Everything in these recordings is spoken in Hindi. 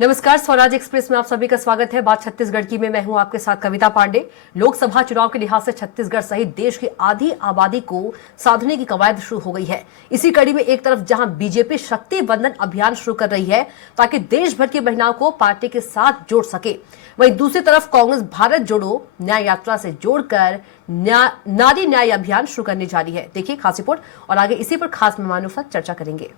नमस्कार, स्वराज एक्सप्रेस में आप सभी का स्वागत है। बात छत्तीसगढ़ की में मैं हूं आपके साथ कविता पांडे। लोकसभा चुनाव के लिहाज से छत्तीसगढ़ सहित देश की आधी आबादी को साधने की कवायद शुरू हो गई है। इसी कड़ी में एक तरफ जहां बीजेपी शक्ति बंधन अभियान शुरू कर रही है ताकि देश भर की महिलाओं को पार्टी के साथ जोड़ सके, वहीं दूसरी तरफ कांग्रेस भारत जोड़ो न्याय यात्रा से जोड़कर नारी न्याय अभियान शुरू करने जा रही है। देखिए खास रिपोर्ट और आगे इसी पर खास मेहमानों के साथ चर्चा करेंगे।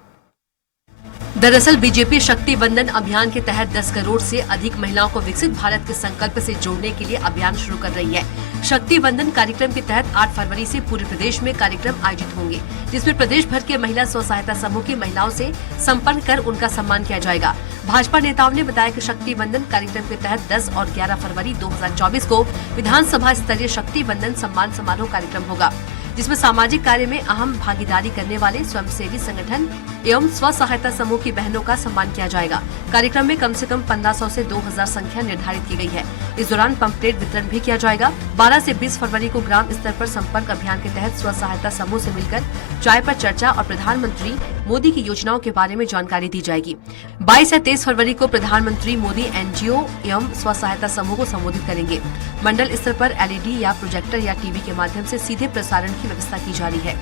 दरअसल बीजेपी शक्ति बंधन अभियान के तहत 10 करोड़ से अधिक महिलाओं को विकसित भारत के संकल्प से जोड़ने के लिए अभियान शुरू कर रही है। शक्ति बंधन कार्यक्रम के तहत 8 फरवरी से पूरे प्रदेश में कार्यक्रम आयोजित होंगे, जिसमें प्रदेश भर के महिला स्व सहायता समूह की महिलाओं से संपर्क कर उनका सम्मान किया जाएगा। भाजपा नेताओं ने बताया कि शक्ति बंधन कार्यक्रम के तहत 10 और 11 फरवरी 2024 को विधानसभा स्तरीय शक्ति बंधन सम्मान समारोह कार्यक्रम होगा, जिसमें सामाजिक कार्य में अहम भागीदारी करने वाले स्वयंसेवी संगठन एवं स्व सहायता समूह की बहनों का सम्मान किया जाएगा। कार्यक्रम में कम से कम 1500 से 2000 संख्या निर्धारित की गई है। इस दौरान पंपलेट वितरण भी किया जाएगा। 12 से 20 फरवरी को ग्राम स्तर पर संपर्क अभियान के तहत स्व सहायता समूह से मिलकर चाय पर चर्चा और प्रधानमंत्री मोदी की योजनाओं के बारे में जानकारी दी जाएगी। 22 से 23 फरवरी को प्रधानमंत्री मोदी एनजीओ एवं स्व सहायता समूह को संबोधित करेंगे। मंडल स्तर पर एलईडी या प्रोजेक्टर या टीवी के माध्यम से सीधे प्रसारण की व्यवस्था की जा रही है।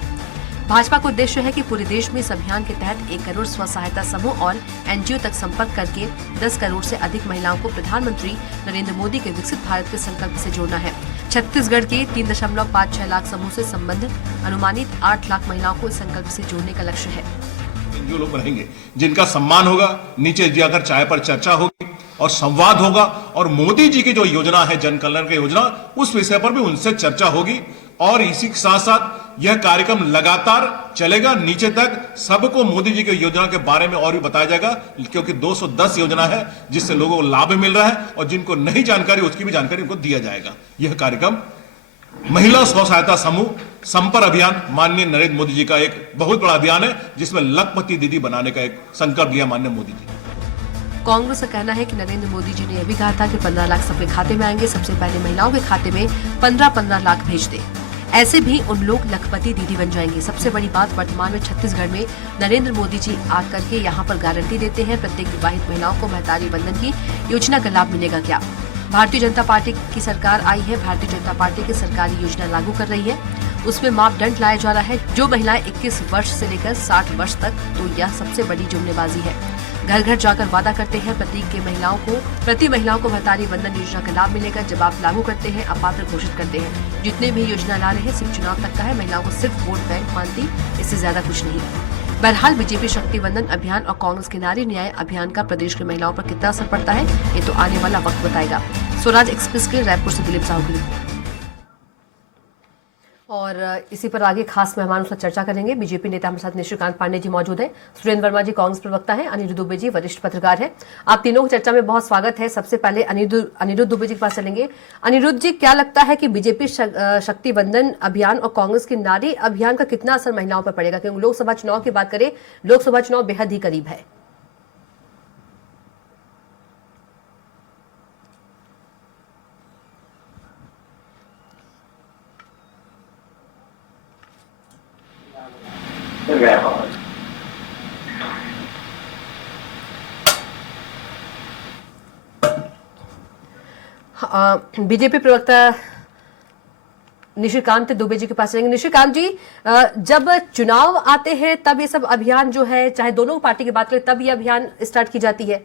भाजपा का उद्देश्य है कि पूरे देश में इस अभियान के तहत 1 करोड़ स्व सहायता समूह और एनजीओ तक संपर्क करके 10 करोड़ से अधिक महिलाओं को प्रधानमंत्री नरेंद्र मोदी के विकसित भारत के संकल्प से जोड़ना है। छत्तीसगढ़ के 3.56 लाख समूह से संबंधित अनुमानित 8 लाख महिलाओं को इस संकल्प से जोड़ने का लक्ष्य है। जो लोग रहेंगे जिनका सम्मान होगा, नीचे जाकर चाय पर चर्चा होगी और संवाद होगा और मोदी जी की जो योजना है जन कल्याण की योजना, उस विषय पर भी उनसे चर्चा होगी। और इसी के साथ साथ यह कार्यक्रम लगातार चलेगा, नीचे तक सबको मोदी जी की योजना के बारे में और भी बताया जाएगा, क्योंकि 210 योजना है जिससे लोगों को लाभ मिल रहा है और जिनको नहीं जानकारी उसकी भी जानकारी उनको दिया जाएगा। यह कार्यक्रम महिला स्व सहायता समूह संपर्क अभियान माननीय नरेंद्र मोदी जी का एक बहुत बड़ा अभियान है, जिसमें लखपति दीदी बनाने का एक संकल्प लिया माननीय मोदी जी। कांग्रेस का कहना है कि नरेंद्र मोदी जी ने यह भी कहा था कि 15 लाख सबके खाते में आएंगे, सबसे पहले महिलाओं के खाते में 15-15 लाख भेज दे। ऐसे भी उन लोग लखपति दीदी बन जाएंगे। सबसे बड़ी बात, वर्तमान में छत्तीसगढ़ में नरेंद्र मोदी जी आकर के यहाँ पर गारंटी देते हैं प्रत्येक विवाहित महिलाओं को महतारी बंधन की योजना का लाभ मिलेगा क्या। भारतीय जनता पार्टी की सरकार आई है, भारतीय जनता पार्टी की सरकारी योजना लागू कर रही है, उसमें मापदंड लाया जा रहा है। जो महिलाएं 21 वर्ष से लेकर 60 वर्ष तक, तो यह सबसे बड़ी जुमलेबाजी है। घर घर जाकर वादा करते हैं प्रति महिलाओं को महतारी बंधन योजना का लाभ मिलेगा। जब आप लागू करते हैं, अपात्र घोषित करते हैं। जितने भी योजना ला रहे हैं सिर्फ चुनाव तक का है, महिलाओं को सिर्फ वोट बैंक मानती, इससे ज्यादा कुछ नहीं। बहरहाल बीजेपी शक्ति बंधन अभियान और कांग्रेस के नारी न्याय अभियान का प्रदेश की महिलाओं पर कितना असर पड़ता है, ये तो आने वाला वक्त बताएगा। स्वराज एक्सप्रेस के रायपुर से दिलीप साहू की रिपोर्ट। और इसी पर आगे खास मेहमानों से चर्चा करेंगे। बीजेपी नेता हमारे साथ निशिकांत पांडे जी मौजूद हैं, सुरेंद्र वर्मा जी कांग्रेस प्रवक्ता हैं, अनिरुद्ध दुबे जी वरिष्ठ पत्रकार हैं। आप तीनों की चर्चा में बहुत स्वागत है। सबसे पहले अनिरुद्ध दुबे जी के पास चलेंगे। अनिरुद्ध जी, क्या लगता है कि बीजेपी शक्ति बंधन अभियान और कांग्रेस के नारी अभियान का कितना असर महिलाओं पर पड़ेगा? क्योंकि लोकसभा चुनाव की बात करें, लोकसभा चुनाव बेहद ही करीब है। बीजेपी प्रवक्ता निशिकांत दुबे जी के पास चलेंगे। निशिकांत जी, जब चुनाव आते हैं तब ये सब अभियान जो है, चाहे दोनों पार्टी की बात करें, तब ये अभियान स्टार्ट की जाती है।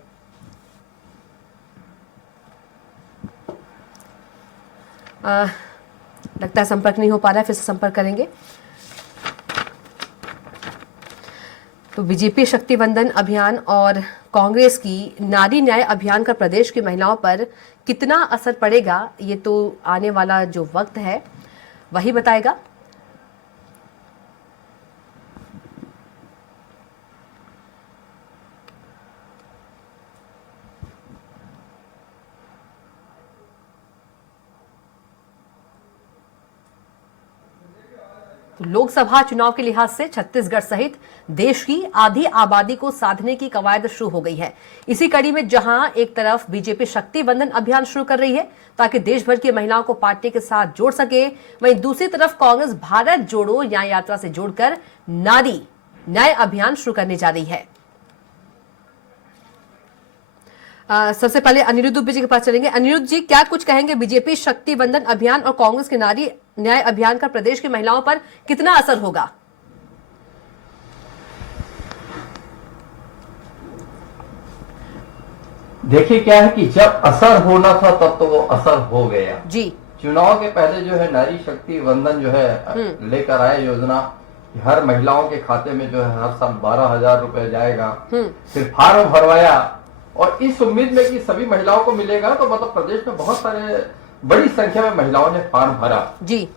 लगता है संपर्क नहीं हो पा रहा है, फिर से संपर्क करेंगे। तो बीजेपी शक्ति बंधन अभियान और कांग्रेस की नारी न्याय अभियान का प्रदेश की महिलाओं पर कितना असर पड़ेगा, ये तो आने वाला जो वक्त है वही बताएगा। तो लोकसभा चुनाव के लिहाज से छत्तीसगढ़ सहित देश की आधी आबादी को साधने की कवायद शुरू हो गई है। इसी कड़ी में जहां एक तरफ बीजेपी शक्ति बंधन अभियान शुरू कर रही है ताकि देश भर की महिलाओं को पार्टी के साथ जोड़ सके, वहीं दूसरी तरफ कांग्रेस भारत जोड़ो न्याय यात्रा से जोड़कर नारी न्याय अभियान शुरू करने जा रही है। सबसे पहले अनिरुद्ध दुबे जी के पास चलेंगे। अनिरुद्ध जी, क्या कुछ कहेंगे, बीजेपी शक्ति बंधन अभियान और कांग्रेस के नारी न्याय अभियान का प्रदेश की महिलाओं पर कितना असर होगा? देखिए क्या है कि जब असर होना था तब तो वो असर हो गया जी। चुनाव के पहले जो है नारी शक्ति वंदन जो है लेकर आए योजना, हर महिलाओं के खाते में जो है हर साल 12,000 रुपए जाएगा। फिर फार्म भरवाया और इस उम्मीद में कि सभी महिलाओं को मिलेगा, तो मतलब प्रदेश में बहुत सारे बड़ी संख्या में महिलाओं ने फार्म भरा जी।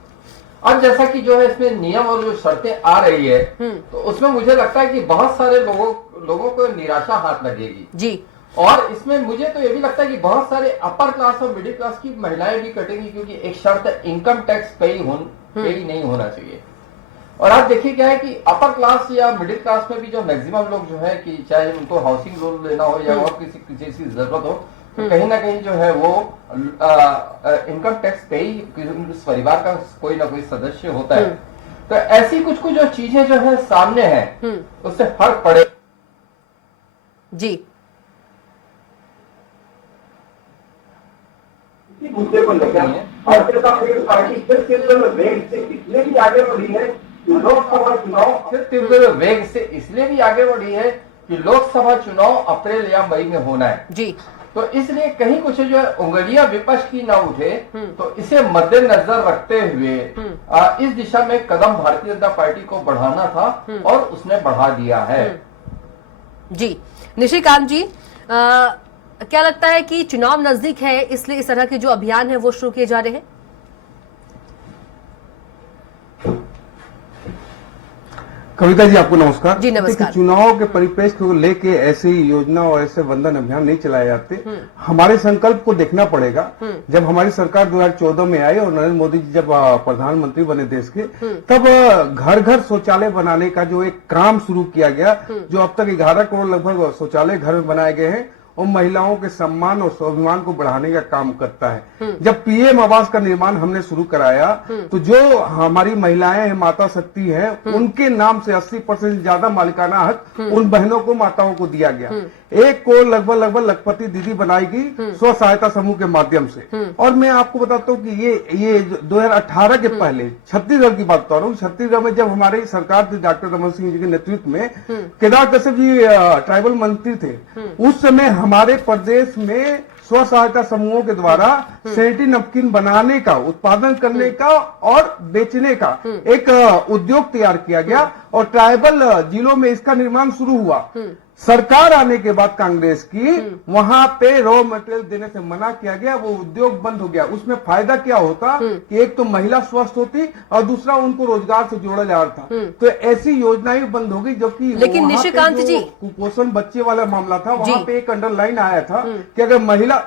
अब जैसा कि जो है इसमें नियम और जो शर्तें आ रही है, तो उसमें मुझे लगता है कि बहुत सारे लोगों को निराशा हाथ लगेगी जी। और इसमें मुझे तो ये भी लगता है कि बहुत सारे अपर क्लास और मिडिल क्लास की महिलाएं भी कटेंगी, क्योंकि एक शर्त है इनकम टैक्स पे ही नहीं होना चाहिए। और आप देखिए क्या है कि अपर क्लास या मिडिल क्लास में भी जो मैक्सिमम लोग जो है कि चाहे उनको हाउसिंग लोन लेना हो या और किसी चीज की जरूरत हो, तो कहीं ना कहीं जो है वो इनकम टैक्स पे ही उस परिवार का कोई ना कोई सदस्य होता है। तो ऐसी कुछ कुछ जो चीजें जो है सामने है उससे फर्क पड़े जी। मुद्दे को लेकर और जनता पार्टी फिर तीव्र वेग से इसलिए भी आगे बढ़ी है कि लोकसभा चुनाव फिर तीव्र वेग से इसलिए भी आगे बढ़ी है कि लोकसभा चुनाव अप्रैल या मई में होना है जी। तो इसलिए कहीं कुछ जो है उंगलियां विपक्ष की ना उठे, तो इसे मद्देनजर रखते हुए इस दिशा में कदम भारतीय जनता पार्टी को बढ़ाना था और उसने बढ़ा दिया है। जी। निशिकांत जी, क्या लगता है कि चुनाव नजदीक है इसलिए इस तरह के जो अभियान है वो शुरू किए जा रहे हैं? कविता जी, आपको नमस्कार। जी नमस्कार। चुनाव के परिप्रेक्ष्य को लेके ऐसी योजना और ऐसे वंदन अभियान नहीं चलाए जाते। हमारे संकल्प को देखना पड़ेगा। जब हमारी सरकार 2014 में आई और नरेंद्र मोदी जी जब प्रधानमंत्री बने देश के, तब घर घर शौचालय बनाने का जो एक काम शुरू किया गया, जो अब तक 11 करोड़ लगभग शौचालय घर में बनाए गए हैं, और महिलाओं के सम्मान और स्वाभिमान को बढ़ाने का काम करता है। जब पीएम आवास का निर्माण हमने शुरू कराया, तो जो हमारी महिलाएं हैं, माता शक्ति हैं, उनके नाम से 80% ज्यादा मालिकाना हक उन बहनों को, माताओं को दिया गया। 1 करोड़ लगभग लखपति दीदी बनाई गई स्व सहायता समूह के माध्यम से। और मैं आपको बताता हूँ कि ये 2018 के पहले छत्तीसगढ़ की बात कर रहा हूँ। छत्तीसगढ़ में जब हमारी सरकार थी डॉक्टर रमन सिंह जी के नेतृत्व में, केदार कश्यप जी ट्राइबल मंत्री थे, उस समय हमारे प्रदेश में स्व सहायता समूहों के द्वारा सैनिटरी नैपकिन बनाने का, उत्पादन करने का और बेचने का एक उद्योग तैयार किया गया और ट्राइबल जिलों में इसका निर्माण शुरू हुआ। सरकार आने के बाद कांग्रेस की, वहां पे रॉ मटेरियल देने से मना किया गया, वो उद्योग बंद हो गया। उसमें फायदा क्या होता कि एक तो महिला स्वस्थ होती और दूसरा उनको रोजगार से जोड़ा जा रहा था। तो ऐसी योजनाएं बंद हो गई। जबकि लेकिन निशिकांत जी, कुपोषण बच्चे वाला मामला था, वहां पे एक अंडरलाइन आया था कि अगर महिला,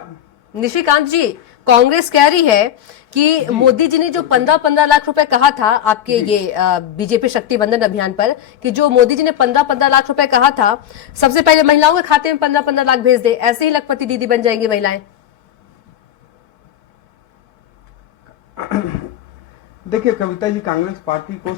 निशिकांत जी, कांग्रेस कह रही है कि मोदी जी ने जो 15-15 लाख रुपए कहा था आपके ये बीजेपी शक्ति बंधन अभियान पर, कि जो मोदी जी ने 15-15 लाख रुपए कहा था, सबसे पहले महिलाओं के खाते में 15-15 लाख भेज दे, ऐसे ही लखपति दीदी बन जाएंगी महिलाएं। देखिए कविता जी, कांग्रेस पार्टी को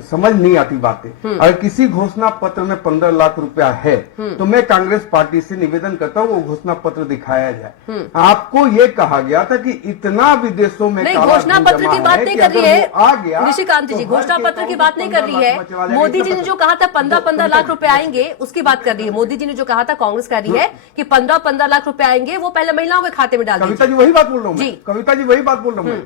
समझ नहीं आती बातें। अगर किसी घोषणा पत्र में 15 लाख रुपया है, तो मैं कांग्रेस पार्टी से निवेदन करता हूँ वो घोषणा पत्र दिखाया जाए। आपको ये कहा गया था कि इतना विदेशों में नहीं, घोषणा पत्र की बात नहीं कर रही है निशिकांत जी, घोषणा पत्र की बात नहीं कर रही है। मोदी जी ने जो कहा था 15-15 लाख रुपए आएंगे, उसकी बात कर रही है। मोदी जी ने जो कहा था, कांग्रेस कह रही है कि 15-15 लाख रुपए आएंगे, वो पहले महिलाओं के खाते में डाल दीजिए। कविता जी वही बात बोल रहा हूँ। कविता जी वही बात बोल रहा हूँ।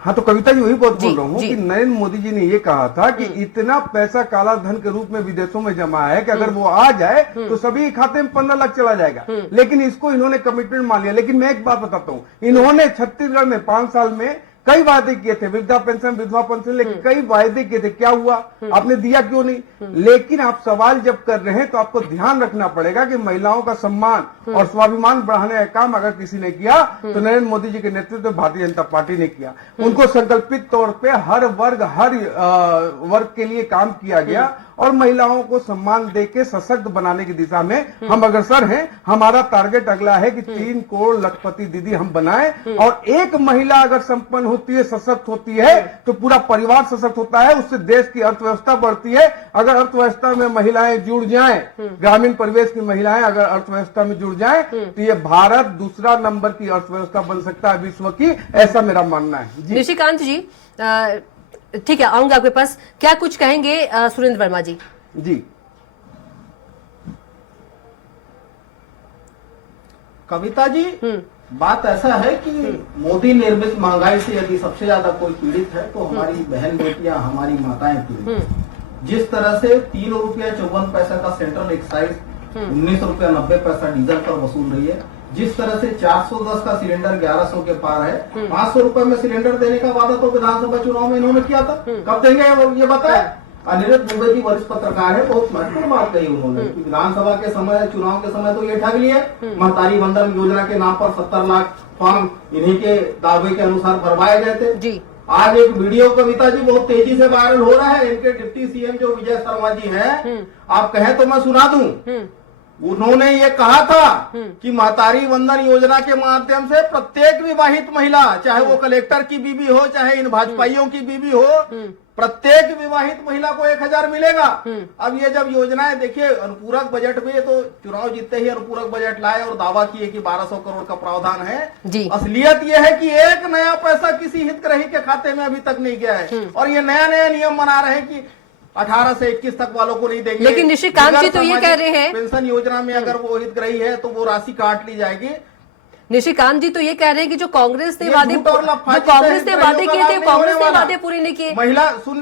हाँ, तो कविता जी वही बात बोल रहा हूँ कि नरेंद्र मोदी जी ने ये कहा था कि इतना पैसा काला धन के रूप में विदेशों में जमा है कि अगर वो आ जाए तो सभी खाते में 15 लाख चला जाएगा। लेकिन इसको इन्होंने कमिटमेंट मान लिया। लेकिन मैं एक बात बताता हूँ, इन्होंने छत्तीसगढ़ में 5 साल में कई वायदे किए थे, वृद्धा पेंशन, विधवा पेंशन, लेकिन कई वायदे किए थे। क्या हुआ? आपने दिया क्यों नहीं? लेकिन आप सवाल जब कर रहे हैं तो आपको ध्यान रखना पड़ेगा कि महिलाओं का सम्मान और स्वाभिमान बढ़ाने का काम अगर किसी ने किया तो नरेंद्र मोदी जी के नेतृत्व में भारतीय जनता पार्टी ने किया। उनको संकल्पित तौर पे हर वर्ग के लिए काम किया गया और महिलाओं को सम्मान देके सशक्त बनाने की दिशा में हम अग्रसर हैं। हमारा टारगेट अगला है कि 3 करोड़ लखपति दीदी हम बनाएं, और एक महिला अगर संपन्न होती है, सशक्त होती है, तो पूरा परिवार सशक्त होता है, उससे देश की अर्थव्यवस्था बढ़ती है। अगर अर्थव्यवस्था में महिलाएं जुड़ जाएं, ग्रामीण परिवेश की महिलाएं अगर अर्थव्यवस्था में जुड़ जाएं, तो ये भारत दूसरा नंबर की अर्थव्यवस्था बन सकता है विश्व की, ऐसा मेरा मानना है जी। निशिकांत जी, ठीक है, आऊंगा आपके पास। क्या कुछ कहेंगे सुरेंद्र वर्मा जी? जी, कविता जी, बात ऐसा है कि मोदी निर्मित महंगाई से यदि सबसे ज्यादा कोई पीड़ित है तो हमारी बहन बेटियां, हमारी माताएं पीड़ित हैं। जिस तरह से 3 रुपया 54 पैसा का सेंट्रल एक्साइज 19 रुपया 90 पैसा डीजल पर वसूल रही है, जिस तरह से 410 का सिलेंडर 1100 के पार है, 500 रुपए में सिलेंडर देने का वादा तो विधानसभा चुनाव में इन्होंने किया था, कब देंगे ये बताए? अनिरुद्ध दुबे जी वरिष्ठ पत्रकार है, बहुत महत्वपूर्ण बात कही उन्होंने कि विधानसभा के समय, चुनाव के समय तो ये ठग लिए, महतारी वंदन योजना के नाम पर 70 लाख फॉर्म इन्हीं के दावे के अनुसार भरवाए गए थे जी। आज एक वीडियो कविता जी बहुत तेजी से वायरल हो रहा है, इनके डिप्टी सीएम जो विजय शर्मा जी हैं, आप कहें तो मैं सुना दूं। उन्होंने ये कहा था कि महतारी वंदन योजना के माध्यम से प्रत्येक विवाहित महिला, चाहे वो कलेक्टर की बीवी हो, चाहे इन भाजपाइयों की बीवी हो, प्रत्येक विवाहित महिला को 1000 मिलेगा। अब ये जब योजनाएं, देखिए अनुपूरक बजट में तो चुनाव जीतते ही अनुपूरक बजट लाए और दावा किए कि 1200 करोड़ का प्रावधान है जी। असलियत ये है कि एक नया पैसा किसी हितग्राही के खाते में अभी तक नहीं गया है, और ये नया नया नियम बना रहे हैं कि 18 से 21 तक वालों को नहीं देंगे। लेकिन निशिकांत जी तो ये कह रहे हैं पेंशन योजना में अगर वो हितग्राही है तो वो राशि काट ली जाएगी। निशिकांत जी तो ये कह रहे हैं कि जो कांग्रेस ने वादे किए थे, कांग्रेस ने वादे पूरे नहीं किए। महिला सुन,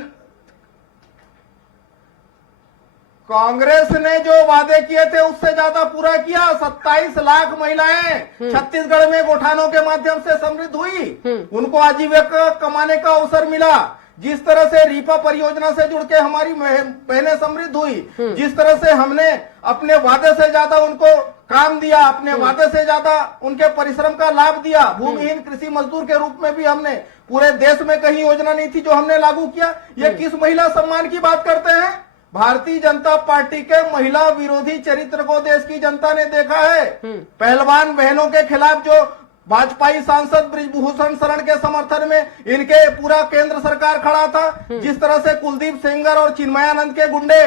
कांग्रेस ने जो वादे किए थे उससे ज्यादा पूरा किया। 27 लाख महिलाएं छत्तीसगढ़ में गौठानों के माध्यम से समृद्ध हुई, उनको आजीविका कमाने का अवसर मिला। जिस तरह से रीपा परियोजना से जुड़ के हमारी बहनें समृद्ध हुई, जिस तरह से हमने अपने वादे से ज्यादा उनको काम दिया, अपने वादे से ज्यादा उनके परिश्रम का लाभ दिया, भूमिहीन कृषि मजदूर के रूप में भी हमने, पूरे देश में कहीं योजना नहीं थी जो हमने लागू किया। ये किस महिला सम्मान की बात करते हैं? भारतीय जनता पार्टी के महिला विरोधी चरित्र को देश की जनता ने देखा है। पहलवान बहनों के खिलाफ जो भाजपाई सांसद ब्रिजभूषण शरण के समर्थन में इनके पूरा केंद्र सरकार खड़ा था, जिस तरह से कुलदीप सेंगर और चिन्मयानंद के गुंडे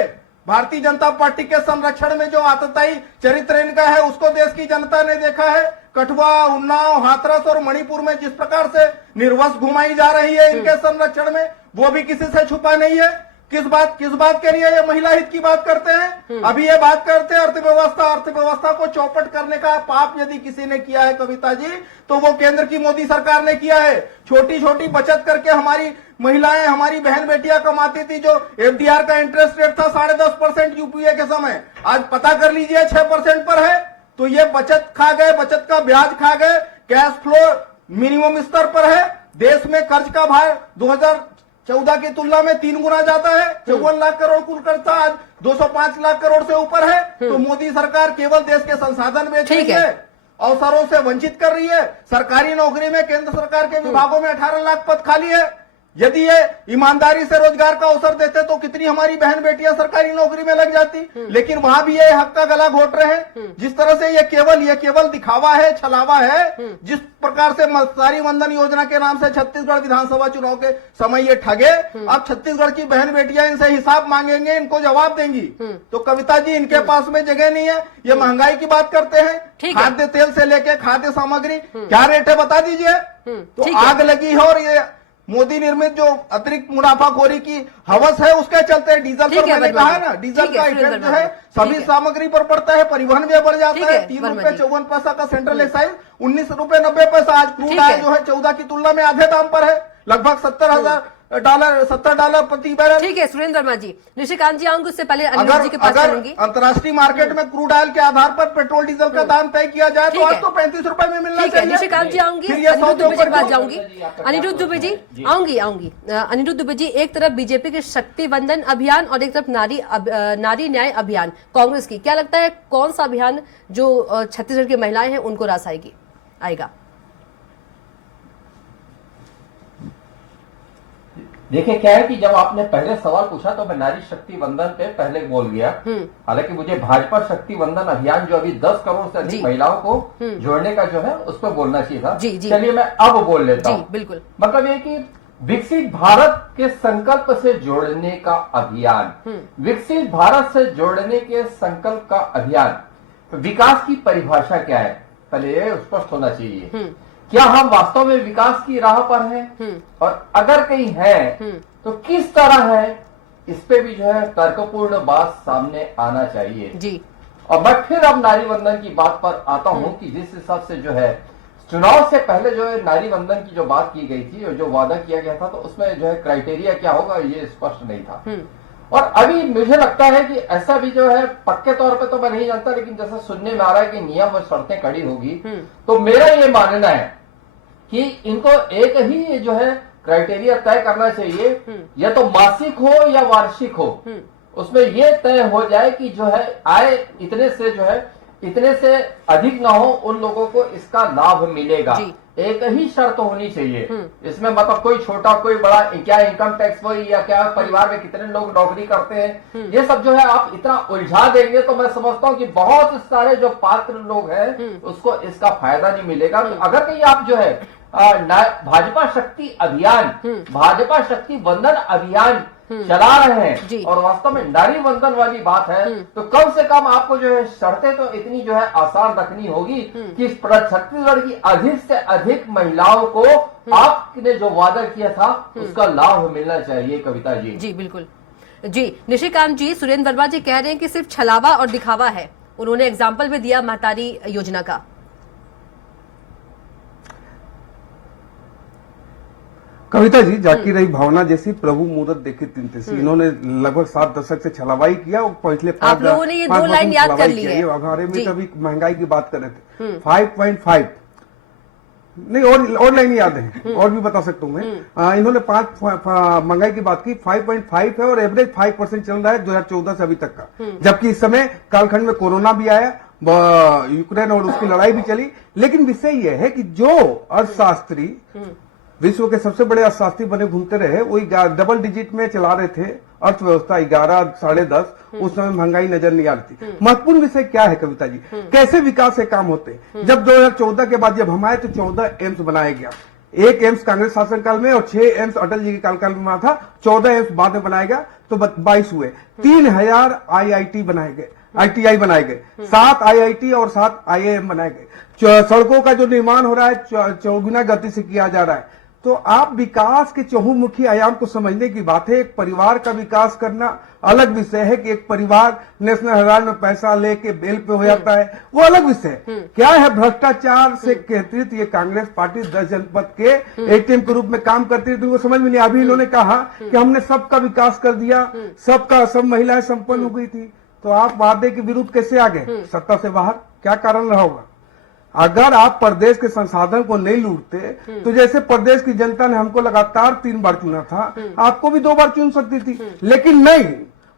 भारतीय जनता पार्टी के संरक्षण में जो आतताई चरित्र इनका है, उसको देश की जनता ने देखा है। कठुआ, उन्नाव, हाथरस और मणिपुर में जिस प्रकार से निर्वस्त्र घुमाई जा रही है इनके संरक्षण में, वो भी किसी से छुपा नहीं है। किस बात के लिए ये महिला हित की बात करते हैं? अभी ये बात करते हैं अर्थव्यवस्था को चौपट करने का पाप यदि किसी ने किया है कविता जी, तो वो केंद्र की मोदी सरकार ने किया है। छोटी छोटी बचत करके हमारी महिलाएं, हमारी बहन बेटियां कमाती थी। जो एफडीआर का इंटरेस्ट रेट था 10.5% यूपीए के समय, आज पता कर लीजिए 6% पर है। तो ये बचत खा गए, बचत का ब्याज खा गए, कैश फ्लो मिनिमम स्तर पर है। देश में कर्ज का भार 2014 की तुलना में 3 गुना ज्यादा है। 54 लाख करोड़ कुल कर्ज था, आज 205 लाख करोड़ से ऊपर है। तो मोदी सरकार केवल देश के संसाधन बेच रही है, अवसरों से वंचित कर रही है। सरकारी नौकरी में केंद्र सरकार के विभागों में 18 लाख पद खाली है। यदि ये ईमानदारी से रोजगार का अवसर देते तो कितनी हमारी बहन बेटियां सरकारी नौकरी में लग जाती। लेकिन वहां भी ये हक का गला घोट रहे हैं। जिस तरह से ये केवल दिखावा है, छलावा है। जिस प्रकार से महतारी वंदन योजना के नाम से छत्तीसगढ़ विधानसभा चुनाव के समय ये ठगे, अब छत्तीसगढ़ की बहन बेटियां इनसे हिसाब मांगेंगे, इनको जवाब देंगी। तो कविता जी, इनके पास में जगह नहीं है। ये महंगाई की बात करते हैं, खाद्य तेल से लेके खाद्य सामग्री क्या रेट है बता दीजिए। तो आग लगी है, और ये मोदी निर्मित जो अतिरिक्त मुनाफाखोरी की हवस है उसके चलते डीजल पर मैंने कहा है ना, डीजल का इफेक्ट जो है सभी सामग्री पर पड़ता है, परिवहन व्यय बढ़ जाता है। 3 रुपए 54 पैसा का सेंट्रल एक्साइज 19 रुपए 90 पैसा, आज क्रूड ऑयल जो है 14 की तुलना में आधे दाम पर है, लगभग $70 प्रति बैरल। ठीक है सुरेंद्र वर्मा जी। निशिकांत जी आऊंगी, उससे पहले अनिरुद्ध जी के पास चलूंगी। अंतर्राष्ट्रीय मार्केट में क्रूड ऑयल के आधार पर पेट्रोल डीजल का दाम तय किया जाए तो आज तो 35 रुपए में मिलना चाहिए। निशिकांत जी आऊंगी, अनिरुद्ध दुबे जी के पास जाऊंगी। अनिरुद्ध दुबे जी आऊंगी। अनिरुद्ध दुबे जी, एक तरफ बीजेपी के शक्ति वंदन अभियान और एक तरफ नारी न्याय अभियान कांग्रेस की, क्या लगता है कौन सा अभियान जो छत्तीसगढ़ की महिलाएं हैं उनको रास आएगा? देखिए क्या है कि जब आपने पहले सवाल पूछा तो मैं नारी शक्ति वंदन पे पहले बोल गया। हालांकि मुझे भाजपा शक्ति वंदन अभियान जो अभी 10 करोड़ से अधिक महिलाओं को जोड़ने का जो है उस पर बोलना चाहिए था। जी। चलिए मैं अब बोल लेता हूँ। बिल्कुल। मतलब ये कि विकसित भारत के संकल्प से जोड़ने का अभियान, विकसित भारत से जोड़ने के संकल्प का अभियान, विकास की परिभाषा क्या है पहले ये स्पष्ट होना चाहिए। क्या हम वास्तव में विकास की राह पर हैं? और अगर कहीं है तो किस तरह है, इस पे भी जो है तर्कपूर्ण बात सामने आना चाहिए जी। और मैं फिर अब नारी वंदन की बात पर आता हूं कि जिस हिसाब से जो है चुनाव से पहले जो है नारी वंदन की जो बात की गई थी और जो वादा किया गया था तो उसमें जो है क्राइटेरिया क्या होगा ये स्पष्ट नहीं था। और अभी मुझे लगता है कि ऐसा भी जो है पक्के तौर पे तो मैं नहीं जानता, लेकिन जैसा सुनने में आ रहा है कि नियम और शर्तें कड़ी होगी, तो मेरा ये मानना है कि इनको एक ही जो है क्राइटेरिया तय करना चाहिए, या तो मासिक हो या वार्षिक हो। उसमें ये तय हो जाए कि जो है आय इतने से जो है इतने से अधिक ना हो, उन लोगों को इसका लाभ मिलेगा। एक ही शर्त होनी चाहिए इसमें, मतलब कोई छोटा कोई बड़ा, क्या इनकम टैक्स वही या क्या परिवार में कितने लोग नौकरी करते हैं, ये सब जो है आप इतना उलझा देंगे तो मैं समझता हूँ कि बहुत सारे जो पात्र लोग हैं उसको इसका फायदा नहीं मिलेगा। तो अगर कहीं आप जो है भाजपा शक्ति अभियान, भाजपा शक्ति वंदन अभियान चला रहे हैं और वास्तव में नारी वंदन वाली बात है, तो कम से कम आपको जो है शर्तें तो इतनी जो है आसान रखनी होगी कि छत्तीसगढ़ की अधिक से अधिक महिलाओं को आपने जो वादा किया था उसका लाभ मिलना चाहिए। कविता जी। जी बिल्कुल जी। निशिकांत जी, सुरेंद्र वर्मा जी कह रहे हैं कि सिर्फ छलावा और दिखावा है। उन्होंने एग्जाम्पल भी दिया महतारी योजना का। कविता जी, जाकी रही भावना जैसी प्रभु मुहूर्त देखे तीन तेसी, इन्होंने लगभग 7 दशक से छलवाई किया और पिछले आप लोगों ने ये 2 लाइन याद कर ली है। हमारे में अभी महंगाई की बात कर रहे थे 5.5 नहीं और लाइन याद है और भी बता सकता हूँ मैं। इन्होंने 5 महंगाई की बात की, 5.5 है और एवरेज 5% चल रहा है 2014 से अभी तक का। जबकि इस समय कालखंड में कोरोना भी आया, यूक्रेन और उसकी लड़ाई भी चली। लेकिन विषय यह है कि जो अर्थशास्त्री विश्व के सबसे बड़े अर्थशास्त्री बने घूमते रहे, वो डबल डिजिट में चला रहे थे अर्थव्यवस्था, 11, 10.5। उस समय महंगाई नजर नहीं आ रही थी। महत्वपूर्ण विषय क्या है कविता जी, कैसे विकास के काम होते। जब 2014 के बाद जब हम आए तो 14 एम्स बनाया गया। 1 एम्स कांग्रेस शासनकाल में और 6 एम्स अटल जी के कार्यकाल में था। 14 एम्स बाद में बनाया गया तो 22 हुए। 3000 IIT बनाए गए, ITI बनाए गए, 7 IIT और 7 IIM बनाए गए। सड़कों का जो निर्माण हो रहा है चौगुना गति से किया जा रहा है। तो आप विकास के चहुमुखी आयाम को समझने की बात है। एक परिवार का विकास करना अलग विषय है कि एक परिवार नेशनल हेराल्ड में पैसा लेके बेल पे हो जाता है, वो अलग विषय है। क्या है भ्रष्टाचार से केंद्रित ये कांग्रेस पार्टी 10 जनपद के ATM के रूप में काम करती है, तो वो समझ में नहीं। अभी इन्होंने कहा कि हमने सबका विकास कर दिया, सब महिलाएं संपन्न हो गई थी, तो आप वादे के विरुद्ध कैसे आ गए सत्ता से बाहर? क्या कारण रहा होगा? अगर आप प्रदेश के संसाधन को नहीं लूटते तो जैसे प्रदेश की जनता ने हमको लगातार 3 बार चुना था, आपको भी 2 बार चुन सकती थी। लेकिन नहीं,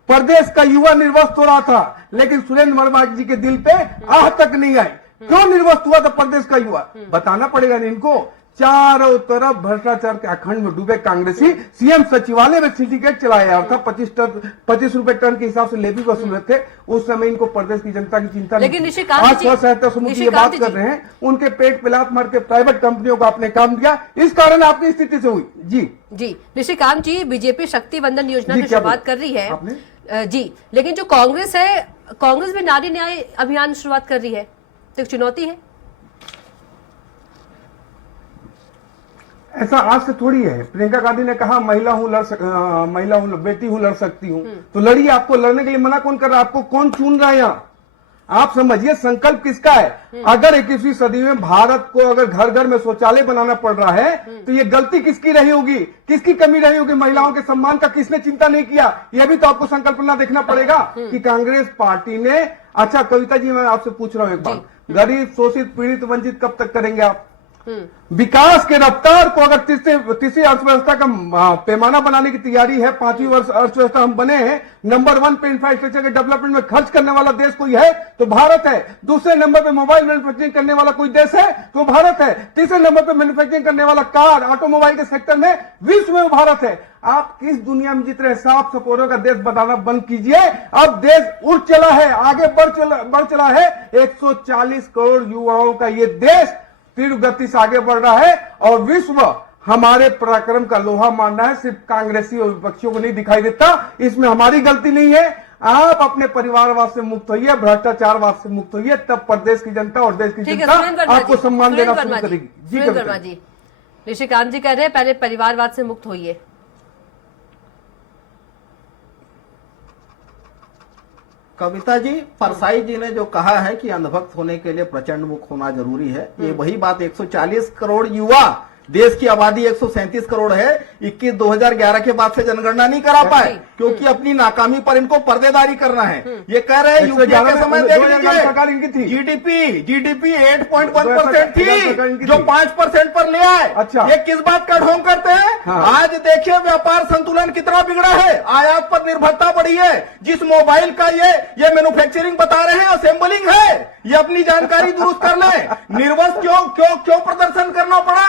प्रदेश का युवा निर्वस्त हो रहा था, लेकिन सुरेंद्र वर्मा जी के दिल पे आह तक नहीं आई। क्यों निर्वस्त हुआ था प्रदेश का युवा? बताना पड़ेगा नहीं इनको। चारों तरफ भ्रष्टाचार के अखंड में डूबे कांग्रेसी सीएम सचिवालय में सिंडिकेट चलाया था। 25 रुपए टन के हिसाब से लेवी वसूल थे। उस समय इनको प्रदेश की जनता की चिंता नहीं। लेकिन आज स्वसहायता समूह की ये बात कर रहे हैं, उनके पेट पे लात मार के प्राइवेट कंपनियों को आपने काम दिया, इस कारण आपकी स्थिति से हुई। जी निशिकांत जी, बीजेपी शक्ति वंदन योजना की शुरुआत कर रही है जी, लेकिन जो कांग्रेस है, कांग्रेस में नारी न्याय अभियान शुरुआत कर रही है, तो एक चुनौती है। ऐसा आज से थोड़ी है। प्रियंका गांधी ने कहा महिला हूं, बेटी हूं, लड़ सकती हूं, तो लड़िए। आपको लड़ने के लिए मना कौन कर रहा है? आपको कौन चुन रहा है यहाँ? आप समझिए संकल्प किसका है। अगर 21वीं सदी में भारत को अगर घर घर में शौचालय बनाना पड़ रहा है तो ये गलती किसकी रही होगी, किसकी कमी रही होगी? महिलाओं के सम्मान का किसने चिंता नहीं किया? यह भी तो आपको संकल्पना देखना पड़ेगा कि कांग्रेस पार्टी ने। अच्छा कविता जी, मैं आपसे पूछ रहा हूं एक बात, गरीब शोषित पीड़ित वंचित कब तक करेंगे आप? विकास के रफ्तार को अगर तीसरी अर्थव्यवस्था का पैमाना बनाने की तैयारी है, पांचवी वर्ष अर्थव्यवस्था हम बने हैं, नंबर 1 पे इंफ्रास्ट्रक्चर के डेवलपमेंट में खर्च करने वाला देश कोई है तो भारत है। दूसरे नंबर पे मोबाइल मैन्युफैक्चरिंग करने वाला कोई देश है तो भारत है। तीसरे नंबर पे मैन्युफैक्चरिंग करने वाला कार ऑटोमोबाइल के सेक्टर में विश्व में भारत है। आप किस दुनिया में जितने साफ सपोरों का देश बताना बंद कीजिए। अब देश उड़ चला है, आगे बढ़ चला है। 140 करोड़ युवाओं का ये देश तीव्र गति से आगे बढ़ रहा है और विश्व हमारे पराक्रम का लोहा मान रहा है। सिर्फ कांग्रेसी और विपक्षियों को नहीं दिखाई देता, इसमें हमारी गलती नहीं है। आप अपने परिवारवाद से मुक्त होइए, भ्रष्टाचारवाद से मुक्त होइए, तब प्रदेश की जनता और देश की जनता आपको सम्मान देना शुरू करेगी। जी वर्मा जी, निशिकांत जी कह रहे हैं पहले परिवारवाद से मुक्त होइए। कविता जी, परसाई जी ने जो कहा है कि अंधभक्त होने के लिए प्रचंड मुख होना जरूरी है, ये वही बात 140 करोड़ युवा, देश की आबादी 137 करोड़ है, 2011 के बाद से जनगणना नहीं करा पाए क्योंकि अपनी नाकामी पर इनको पर्देदारी करना है। ये कह रहे हैं यूपीए के समय देख लीजिए, जीडीपी 8.1% थी जो 5% पर ले आए। अच्छा, ये किस बात का ढोंग करते हैं? हाँ। आज देखिए व्यापार संतुलन कितना बिगड़ा है, आयात पर निर्भरता बढ़ी है। जिस मोबाइल का ये मैन्युफैक्चरिंग बता रहे हैं असेंबलिंग है, ये अपनी जानकारी दुरुस्त कर ले। निर्वस्त्र क्यों प्रदर्शन करना पड़ा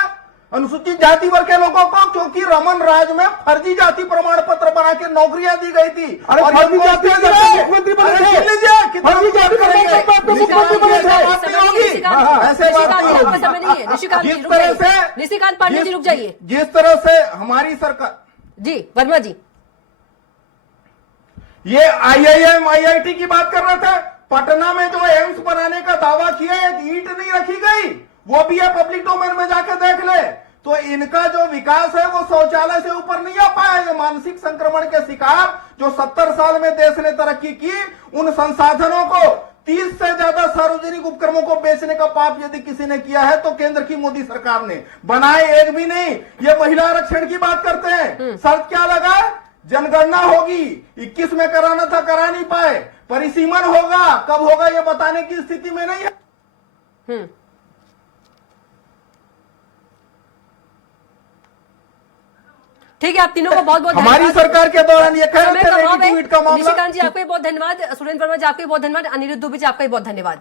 अनुसूचित जाति वर्ग के लोगों को? क्योंकि रमन राज में फर्जी जाति प्रमाण पत्र बना के नौकरियां दी गई थी। अरे फर्जी जाति मुख्यमंत्री बने थे, फर्जी जाति मुख्यमंत्री बने थे। ऐसे निशिकांत पांडे जी रुक जाइए। जिस तरह से हमारी सरकार, जी वर्मा जी, ये IIM IIT की बात कर रहे थे, पटना में जो एम्स बनाने का दावा किया, एक ईंट नहीं रखी गई, वो भी है पब्लिक डोमेन में जाके देख ले। तो इनका जो विकास है वो शौचालय से ऊपर नहीं आ पाया। ये मानसिक संक्रमण के शिकार जो 70 साल में देश ने तरक्की की, उन संसाधनों को 30 से ज्यादा सार्वजनिक उपक्रमों को बेचने का पाप यदि किसी ने किया है तो केंद्र की मोदी सरकार ने, बनाए एक भी नहीं। ये महिला आरक्षण की बात करते हैं, शर्त क्या लगा? जनगणना होगी, 21 में कराना था, करा नहीं पाए। परिसीमन होगा, कब होगा ये बताने की स्थिति में नहीं है। ठीक है, आप तीनों को बहुत बहुत हमारी सरकार के दौरान ये कह रहे थे निशिकांत जी आपको बहुत धन्यवाद, सुरेंद्र वर्मा जी आपको बहुत धन्यवाद, अनिरुद्ध दुबे जी आपका बहुत धन्यवाद।